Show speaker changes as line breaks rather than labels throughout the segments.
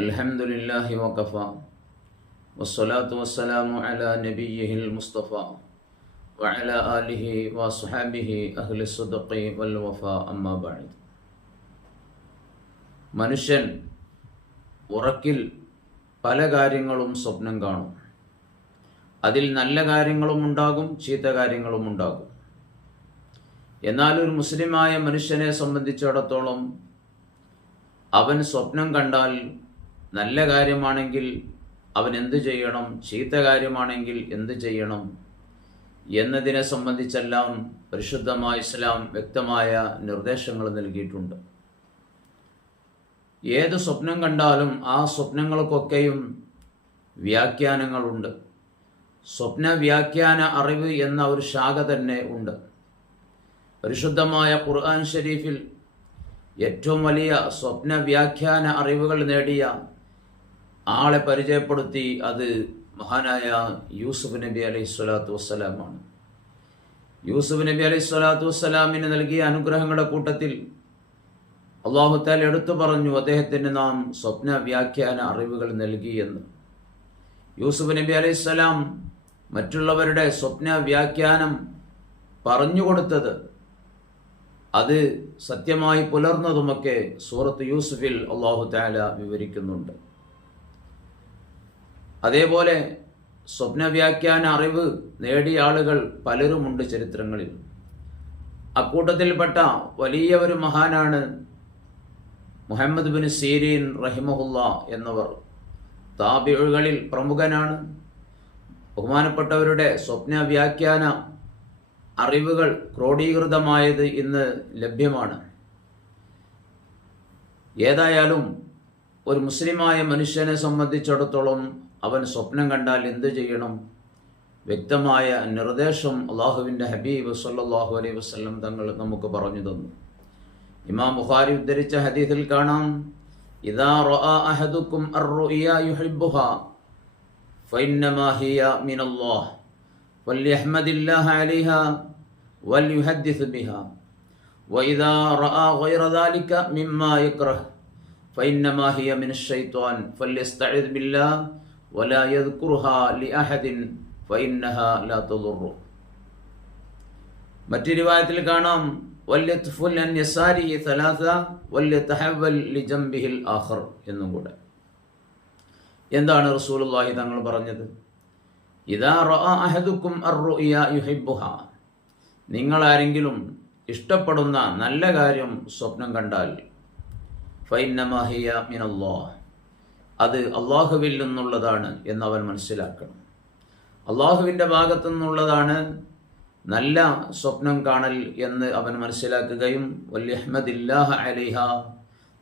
الحمد لله وكفى والصلاة والسلام على نبيه المصطفى وعلى آله وصحبه أهل الصدق والوفاء أما بعد മനുഷ്യൻ ഉറക്കിൽ പല കാര്യങ്ങളും സ്വപ്നം കാണും അതിൽ നല്ല കാര്യങ്ങളും ഉണ്ടാകും ചീത്ത കാര്യങ്ങളും ഉണ്ടാകും എന്നാൽ ഒരു മുസ്ലിമായ മനുഷ്യനെ സംബന്ധിച്ചിടത്തോളം അവൻ സ്വപ്നം കണ്ടാൽ നല്ല കാര്യമാണെങ്കിൽ അവൻ എന്തു ചെയ്യണം? ചീത്ത കാര്യമാണെങ്കിൽ എന്തു ചെയ്യണം? എന്നതിനെ സംബന്ധിച്ചെല്ലാം പരിശുദ്ധമായ ഇസ്ലാം വ്യക്തമായ നിർദ്ദേശങ്ങൾ നൽകിയിട്ടുണ്ട്. ഏത് സ്വപ്നം കണ്ടാലും ആ സ്വപ്നങ്ങൾക്കൊക്കെയും വ്യാഖ്യാനങ്ങളുണ്ട്. സ്വപ്ന വ്യാഖ്യാന അറിവ് എന്ന ഒരു ശാഖ തന്നെ ഉണ്ട്. പരിശുദ്ധമായ ഖുർആൻ ഷരീഫിൽ ഏറ്റവും വലിയ സ്വപ്ന വ്യാഖ്യാന അറിവുകൾ നേടിയ ആളെ പരിചയപ്പെടുത്തി അത് മഹാനായ യൂസുഫ് നബി അലൈഹി സ്വലാത്തു വസ്സലാമാണ്. യൂസുഫ് നബി അലൈഹി സ്വലാത്തു വസ്സലാമിന് നൽകിയ അനുഗ്രഹങ്ങളുടെ കൂട്ടത്തിൽ അള്ളാഹുത്താൽ എടുത്തു പറഞ്ഞു അദ്ദേഹത്തിന് നാം സ്വപ്ന വ്യാഖ്യാന അറിവുകൾ നൽകി എന്ന്. യൂസുഫ് നബി അലൈഹി സ്വലാം മറ്റുള്ളവരുടെ സ്വപ്ന വ്യാഖ്യാനം പറഞ്ഞുകൊടുത്തത് അത് സത്യമായി പുലർന്നതുമൊക്കെ സൂറത്ത് യൂസുഫിൽ അള്ളാഹു താല വിവരിക്കുന്നുണ്ട്. അതേപോലെ സ്വപ്ന വ്യാഖ്യാന അറിവ് നേടിയ ആളുകൾ പലരുമുണ്ട് ചരിത്രങ്ങളിൽ. അക്കൂട്ടത്തിൽപ്പെട്ട വലിയ ഒരു മഹാനാണ് മുഹമ്മദ് ബിൻ സീരീൻ റഹിമഹുല്ല എന്നവർ. താബിഴുകളിൽ പ്രമുഖനാണ്. ബഹുമാനപ്പെട്ടവരുടെ സ്വപ്ന വ്യാഖ്യാന അറിവുകൾ ക്രോഡീകൃതമായത് ഇന്ന് ലഭ്യമാണ്. ഏതായാലും ഒരു മുസ്ലിമായ മനുഷ്യനെ സംബന്ധിച്ചിടത്തോളം അവൻ സ്വപ്നം കണ്ടാൽ എന്തു ചെയ്യണം വ്യക്തമായ നിർദ്ദേശം അള്ളാഹുവിൻ്റെ ഹബീബ് സല്ലാഹു അലൈഹി വസ്ലം തങ്ങൾ നമുക്ക് പറഞ്ഞു തന്നു ഇമാം ബുഖാരി ഉദ്ധരിച്ച ഹദീസിൽ കാണാം ഇദാ റഅ അഹദുക്കും അർറുയ യുഹിബ്ബുഹ ഫഇന്നമാ ഹിയ മിനല്ലാഹ് فليحمد الله عليها وليحدث بها وإذا رأى غير ذلك مما يكره فإنما هي من الشيطان فليستعذ بالله ولا يذكرها لأحد فإنها لا تضر മറ്റു രൂപത്തിൽ കാണാം വല്യത്ഫുൽ അൻ യസാരി സലാസ വല്യതഹവൽ ലിജംബിഹിൽ ആഖർ എന്നും കൂടെ എന്താണ് റസൂലുള്ളാഹി തങ്ങൾ പറഞ്ഞത് ഇതാ അഹദുക്കും യുഹിബുഹ നിങ്ങൾ ആരെങ്കിലും ഇഷ്ടപ്പെടുന്ന നല്ല കാര്യം സ്വപ്നം കണ്ടാൽ ഫൈനമഹിയ മിനല്ലോ അത് അള്ളാഹുവിൽ നിന്നുള്ളതാണ് എന്ന് അവൻ മനസ്സിലാക്കണം. അള്ളാഹുവിന്റെ ഭാഗത്തു നിന്നുള്ളതാണ് നല്ല സ്വപ്നം കാണൽ എന്ന് അവൻ മനസ്സിലാക്കുകയും വല്യഹ്മദില്ലാഹ അലിഹ.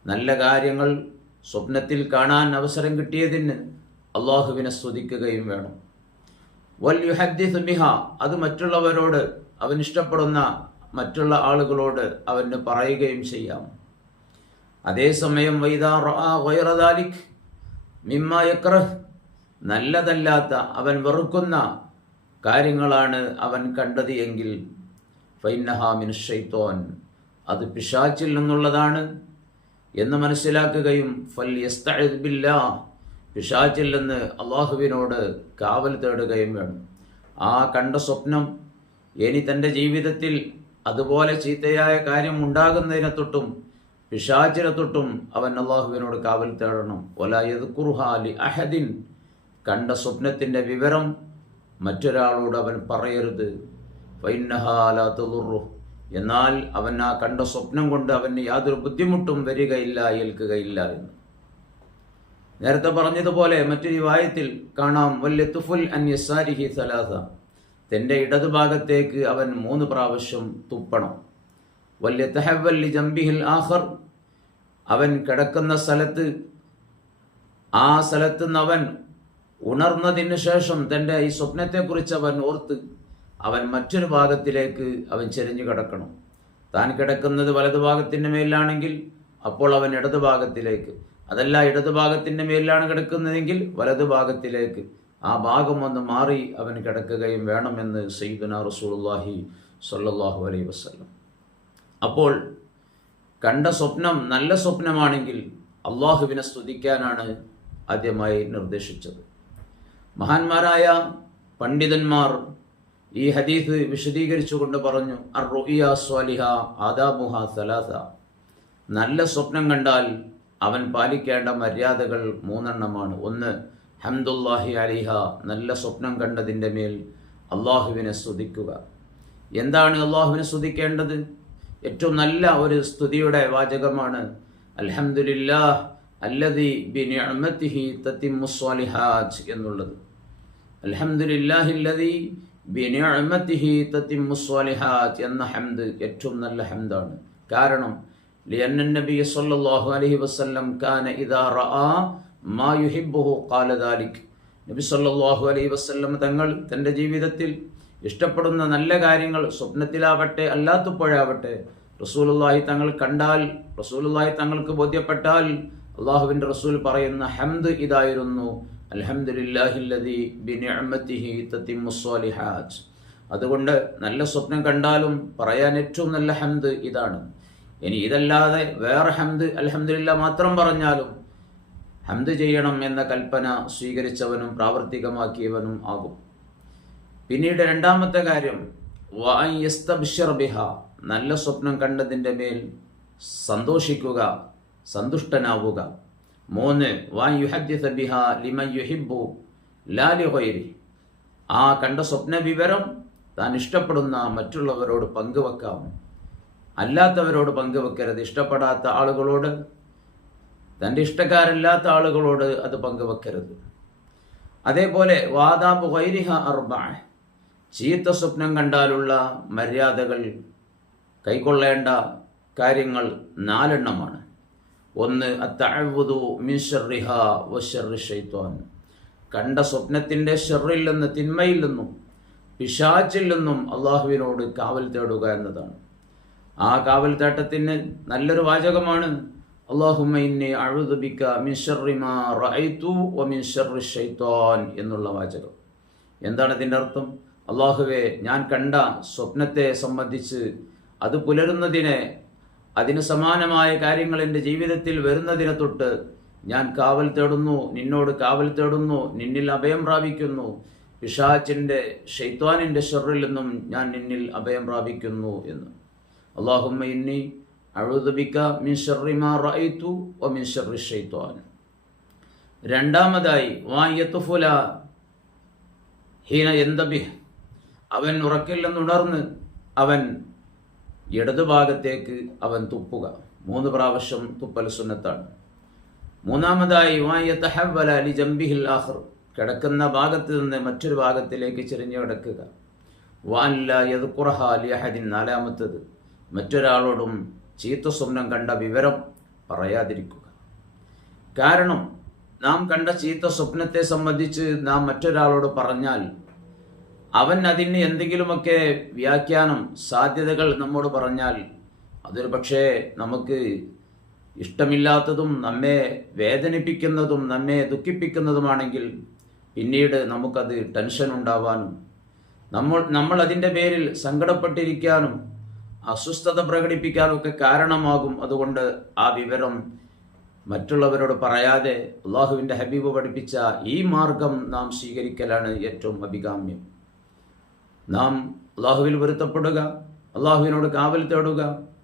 നല്ല കാര്യങ്ങൾ സ്വപ്നത്തിൽ കാണാൻ അവസരം കിട്ടിയതിന് അള്ളാഹുവിനെ സ്തുതിക്കുകയും വേണം. വല്യുഹദ്ദിസ് ബിഹ. അത് മറ്റുള്ളവരോട് അവൻ ഇഷ്ടപ്പെടുന്ന മറ്റുള്ള ആളുകളോട് അവന് പറയുകയും ചെയ്യാം. അതേസമയം വൈദാ വൈറദാലിഖ് മിമ്മ യക്രഹ്. നല്ലതല്ലാത്ത അവൻ വെറുക്കുന്ന കാര്യങ്ങളാണ് അവൻ കണ്ടത് എങ്കിൽ ഫൈനഹാമിൻ ഷൈത്തോൻ അത് പിശാച്ചിൽ നിന്നുള്ളതാണ് എന്ന് മനസ്സിലാക്കുകയും ഫൽ ബില്ലാ പിശാച്ചിൽ നിന്ന് അള്ളാഹുവിനോട് കാവൽ തേടുകയും വേണം. ആ കണ്ട സ്വപ്നം ഇനി തന്റെ ജീവിതത്തിൽ അതുപോലെ ചീത്തയായ കാര്യം ഉണ്ടാകുന്നതിനെ തൊട്ടും പിശാച്ചിനെ തൊട്ടും അവൻ അള്ളാഹുവിനോട് കാവൽ തേടണം. ഒലായത് കുർഹാലി അഹദിൻ. കണ്ട സ്വപ്നത്തിന്റെ വിവരം മറ്റൊരാളോട് അവൻ പറയരുത്. ഫൈനഹാലുറു എന്നാൽ അവൻ ആ കണ്ട സ്വപ്നം കൊണ്ട് അവന് യാതൊരു ബുദ്ധിമുട്ടും വരികയില്ല ഏൽക്കുകയില്ല എന്ന്. നേരത്തെ പറഞ്ഞതുപോലെ മറ്റൊരു വായത്തിൽ കാണാം. വല്യത്തുഫുൽ അന്യസാരിഹി സലാസ. തന്റെ ഇടതുഭാഗത്തേക്ക് അവൻ മൂന്ന് പ്രാവശ്യം തുപ്പണം. വല്യ തഹവല്ലി ജംബിഹിൽ ആഹർ അവൻ കിടക്കുന്ന സ്ഥലത്ത് ആ സ്ഥലത്ത് നിന്ന് അവൻ ഉണർന്നതിന് ശേഷം തന്റെ ഈ സ്വപ്നത്തെക്കുറിച്ച് അവൻ ഓർത്ത് അവൻ മറ്റൊരു ഭാഗത്തിലേക്ക് അവൻ ചെരിഞ്ഞു കിടക്കണം. താൻ കിടക്കുന്നത് വലതു ഭാഗത്തിന്റെ മേലിലാണെങ്കിൽ അപ്പോൾ അവൻ ഇടതു ഭാഗത്തിലേക്ക്. അതല്ല ഇടതു ഭാഗത്തിന്റെ മേലിലാണ് കിടക്കുന്നതെങ്കിൽ വലതു ഭാഗത്തിലേക്ക്. ആ ഭാഗം ഒന്ന് മാറി അവൻ കിടക്കുകയും വേണമെന്ന് സയ്യിദുന റസൂലുള്ളാഹി സ്വല്ലല്ലാഹു അലൈഹി വസല്ലം. അപ്പോൾ കണ്ട സ്വപ്നം നല്ല സ്വപ്നമാണെങ്കിൽ അള്ളാഹുവിനെ സ്തുതിക്കാനാണ് ആദ്യമായി നിർദ്ദേശിച്ചത്. മഹാന്മാരായ പണ്ഡിതന്മാർ ഈ ഹദീസ് വിശദീകരിച്ചുകൊണ്ട് പറഞ്ഞു അർ ആദാബുഹ സലാസ. നല്ല സ്വപ്നം കണ്ടാൽ അവൻ പാലിക്കേണ്ട മര്യാദകൾ മൂന്നെണ്ണമാണ്. ഒന്ന് ഹംദുല്ലാഹി അലിഹ നല്ല സ്വപ്നം കണ്ടതിന്റെ മേൽ അള്ളാഹുവിനെ സ്തുതിക്കുക. എന്താണ് അള്ളാഹുവിനെ സ്തുതിക്കേണ്ടത്? ഏറ്റവും നല്ല ഒരു സ്തുതിയുടെ വാചകമാണ് അൽഹംദുലില്ലാ അല്ലതി ബി നിഅമതിഹി തത്തിമ്മു സ്വാലിഹാത്ത് എന്നുള്ളത് അൽഹംദുലില്ലാഹില്ലതി ബി നിഅമതിഹി തത്തിമ്മു സ്വാലിഹാത്ത് എന്ന ഹംദ് ഏറ്റവും നല്ല ഹംദാണ് കാരണം لأن النبي صلى الله عليه وسلم كان إذا رأى ما يحبه قال ذلك നബി സല്ലല്ലാഹു അലൈഹി വസല്ലം തങ്ങൾ തൻ്റെ ജീവിതത്തിൽ ഇഷ്ടപ്പെടുന്ന നല്ല കാര്യങ്ങൾ സ്വപ്നത്തിലാവട്ടെ അല്ലാത്തപ്പോഴാവട്ടെ റസൂലുള്ളാഹി തങ്ങൾ കണ്ടാൽ റസൂലുള്ളാഹി തങ്ങൾക്ക് ബോധ്യപ്പെട്ടാൽ അള്ളാഹുവിന്റെ റസൂൽ പറയുന്ന ഹംദ് ഇതായിരുന്നു. തത്തിമ്മു സ്വാലിഹാത്ത് അതുകൊണ്ട് നല്ല സ്വപ്നം കണ്ടാലും പറയാൻ ഏറ്റവും നല്ല ഹംദ് ഇതാണ്. ഇനി ഇതല്ലാതെ വേറെ ഹംദ് അൽഹംദുലില്ല മാത്രം പറഞ്ഞാലും ഹംദ് ചെയ്യണം എന്ന കൽപ്പന സ്വീകരിച്ചവനും പ്രാവർത്തികമാക്കിയവനും ആകും. പിന്നീട് രണ്ടാമത്തെ കാര്യം ബിഹ നല്ല സ്വപ്നം കണ്ടതിന്റെ മേൽ സന്തോഷിക്കുക സന്തുഷ്ടനാവുക. മൂന്ന് ബിഹ ലിമ ഗൈരി. ആ കണ്ട സ്വപ്ന വിവരം താൻ ഇഷ്ടപ്പെടുന്ന മറ്റുള്ളവരോട് പങ്കുവെക്കാം. അല്ലാത്തവരോട് പങ്കുവെക്കരുത്. ഇഷ്ടപ്പെടാത്ത ആളുകളോട് തന്റെ ഇഷ്ടക്കാരല്ലാത്ത ആളുകളോട് അത് പങ്കുവെക്കരുത്. അതേപോലെ വാദാബ് വൈരിഹ അർബ. ചീത്ത സ്വപ്നം കണ്ടാലുള്ള മര്യാദകൾ കൈക്കൊള്ളേണ്ട കാര്യങ്ങൾ നാലെണ്ണമാണ്. ഒന്ന് അത്തഴുതു മിൻ ഷർറിഹ വശർറി ഷൈത്വാൻ കണ്ട സ്വപ്നത്തിന്റെ ഷെറിൽ നിന്ന് തിന്മയിൽ നിന്നും പിശാച്ചിൽ നിന്നും അള്ളാഹുവിനോട് കാവൽ തേടുക എന്നതാണ്. ആ കാവൽ തേട്ടത്തിന് നല്ലൊരു വാചകമാണ്. അള്ളാഹുമ്മ ഇന്നി അഴുതുബിക്ക മിൻ ഷർറി മാ റഅയ്തു വ മിൻ ഷർറി ഷൈത്വാൻ എന്നുള്ള വാചകം. എന്താണ് ഇതിന്റെ അർത്ഥം? അള്ളാഹുവെ ഞാൻ കണ്ട സ്വപ്നത്തെ സംബന്ധിച്ച് അത് പുലരുന്നതിനെ അതിന് സമാനമായ കാര്യങ്ങൾ എന്റെ ജീവിതത്തിൽ വരുന്നതിനെ തൊട്ട് ഞാൻ കാവൽ തേടുന്നു നിന്നോട് കാവൽ തേടുന്നു നിന്നിൽ അഭയം പ്രാപിക്കുന്നു. പിഷാച്ചിന്റെ ഷെയ്ത്വാനിന്റെ ഷെറിൽ നിന്നും ഞാൻ നിന്നിൽ അഭയം പ്രാപിക്കുന്നു എന്ന്. അള്ളാഹുമ്മ ഇന്നി അഴുതുബിക്ക മിൻ ഷെറിമാ റഅയ്തു വ മിൻ ഷെറി ഷെയ്ത്വാൻ രണ്ടാമതായി വായത്തുഫുല ഹീന എന്തബിഹ് അവൻ ഉറക്കിൽ അവൻ ഇടതുഭാഗത്തേക്ക് അവൻ തുപ്പുക. മൂന്ന് പ്രാവശ്യം തുപ്പൽ സുന്നത്താണ്. മൂന്നാമതായി വായത്തഹവല അലി ജംബിഹിൽ ആഹർ കിടക്കുന്ന ഭാഗത്ത് നിന്ന് മറ്റൊരു ഭാഗത്തിലേക്ക് ചെരിഞ്ഞു കിടക്കുക വാൻല യത് കുറഹാലി അഹദിൻ. നാലാമത്തത് മറ്റൊരാളോടും ചീത്ത സ്വപ്നം കണ്ട വിവരം പറയാതിരിക്കുക. കാരണം നാം കണ്ട ചീത്ത സ്വപ്നത്തെ സംബന്ധിച്ച് നാം മറ്റൊരാളോട് പറഞ്ഞാൽ അവൻ അതിന് എന്തെങ്കിലുമൊക്കെ വ്യാഖ്യാനം സാധ്യതകൾ നമ്മോട് പറഞ്ഞാൽ അതൊരു പക്ഷേ നമുക്ക് ഇഷ്ടമില്ലാത്തതും നമ്മെ വേദനിപ്പിക്കുന്നതും നമ്മെ ദുഃഖിപ്പിക്കുന്നതുമാണെങ്കിൽ പിന്നീട് നമുക്കത് ടെൻഷൻ ഉണ്ടാവാനും നമ്മൾ നമ്മൾ അതിന്റെ പേരിൽ സങ്കടപ്പെട്ടിരിക്കാനും അസ്വസ്ഥത പ്രകടിപ്പിക്കാനും ഒക്കെ കാരണമാകും. അതുകൊണ്ട് ആ വിവരം മറ്റുള്ളവരോട് പറയാതെ അള്ളാഹുവിന്റെ ഹബീബ് പഠിപ്പിച്ച ഈ മാർഗം നാം സ്വീകരിക്കലാണ് ഏറ്റവും അഭികാമ്യം. നാം അള്ളാഹുവിൽ പൊരുത്തപ്പെടുക അള്ളാഹുവിനോട് കാവൽ തേടുക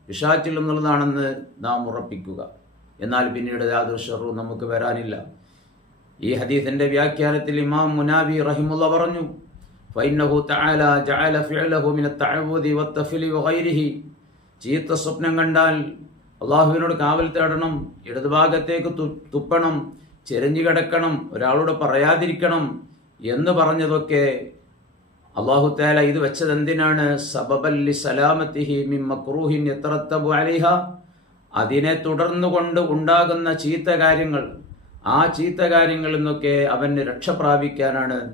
വിഷാറ്റിൽ എന്നുള്ളതാണെന്ന് നാം ഉറപ്പിക്കുക. എന്നാൽ പിന്നീട് യാതൊരു ഷെറു നമുക്ക് വരാനില്ല. ഈ ഹദീസിന്റെ വ്യാഖ്യാനത്തിൽ ഇമാം മുനാബി റഹിമുള്ള പറഞ്ഞു തആല ജഅല മിന വത്തഫിലി ചീത്ത സ്വപ്നം കണ്ടാൽ അള്ളാഹുവിനോട് കാവൽ തേടണം ഇടതുഭാഗത്തേക്ക് തുപ്പണം ചെരിഞ്ഞു കിടക്കണം ഒരാളോട് പറയാതിരിക്കണം എന്ന് പറഞ്ഞതൊക്കെ അള്ളാഹു താല ഇത് വെച്ചത് എന്തിനാണ് സബബല്ലി സലാമത്തിഹി മിൻ മക്രൂഹിൻ യത്രത്തബു അലിഹ. അതിനെ തുടർന്നുകൊണ്ട് ഉണ്ടാകുന്ന ചീത്ത കാര്യങ്ങൾ ആ ചീത്ത കാര്യങ്ങളിൽ നിന്നൊക്കെ അവന് രക്ഷ പ്രാപിക്കാനാണ്.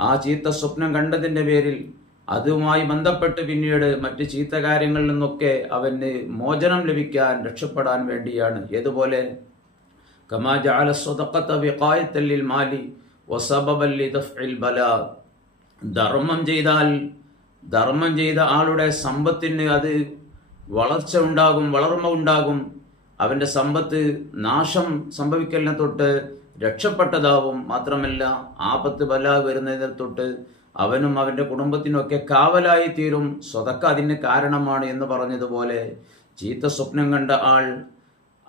ആ ചീത്ത സ്വപ്നം കണ്ടതിന്റെ പേരിൽ അതുമായി ബന്ധപ്പെട്ട് പിന്നീട് മറ്റ് ചീത്ത കാര്യങ്ങളിൽ നിന്നൊക്കെ അവന് മോചനം ലഭിക്കാൻ രക്ഷപ്പെടാൻ വേണ്ടിയാണ്. ഏതുപോലെ? കമാ ജഅല സ്വതഖത്ത വിഖായത്തൽ ലിൽ മാലി വസബബൻ ദഫ്ഇൽ ബലാ. ധർമ്മം ചെയ്താൽ ധർമ്മം ചെയ്ത ആളുടെ സമ്പത്തിന് അത് വളർച്ച ഉണ്ടാകും വളർമ്മ ഉണ്ടാകും. അവന്റെ സമ്പത്ത് നാശം സംഭവിക്കലിനെ തൊട്ട് രക്ഷപ്പെട്ടതാവും. മാത്രമല്ല ആപത്ത് ബല വരുന്നതിനെ തൊട്ട് അവനും അവന്റെ കുടുംബത്തിനൊക്കെ കാവലായി തീരും. സ്വതക്ക അതിന് കാരണമാണ് എന്ന് പറഞ്ഞതുപോലെ ചീത്ത സ്വപ്നം കണ്ട ആൾ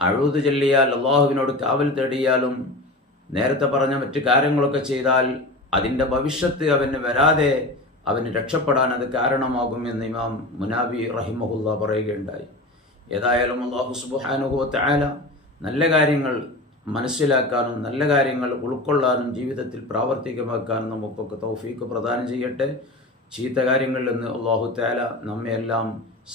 അഴുതു ചൊല്ലിയാൽ അള്ളാഹുവിനോട് കാവൽ തേടിയാലും നേരത്തെ പറഞ്ഞ മറ്റു കാര്യങ്ങളൊക്കെ ചെയ്താൽ അതിന്റെ ഭവിഷ്യത്ത് അവന് വരാതെ അവന് രക്ഷപ്പെടാൻ അത് കാരണമാകുമെന്ന് ഇമാം മുനാബി റഹിമഹുല്ല പറയുകയുണ്ടായി. ഏതായാലും അള്ളാഹു സുബാനുഭവത്തെ ആല നല്ല കാര്യങ്ങൾ മനസ്സിലാക്കാനും നല്ല കാര്യങ്ങൾ ഉൾക്കൊള്ളാനും ജീവിതത്തിൽ പ്രാവർത്തികമാക്കാനും നമുക്കൊക്കെ തൗഫീക്ക് പ്രദാനം ചെയ്യട്ടെ. ചീത്ത കാര്യങ്ങളിൽ നിന്ന് അള്ളാഹു താല നമ്മയെല്ലാം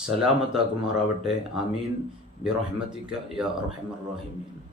സലാമത്താക്കുമാറാവട്ടെ. ആമീൻ. ബിറഹ്മത്തിക്ക യാ റഹ്മർ റഹീമീൻ.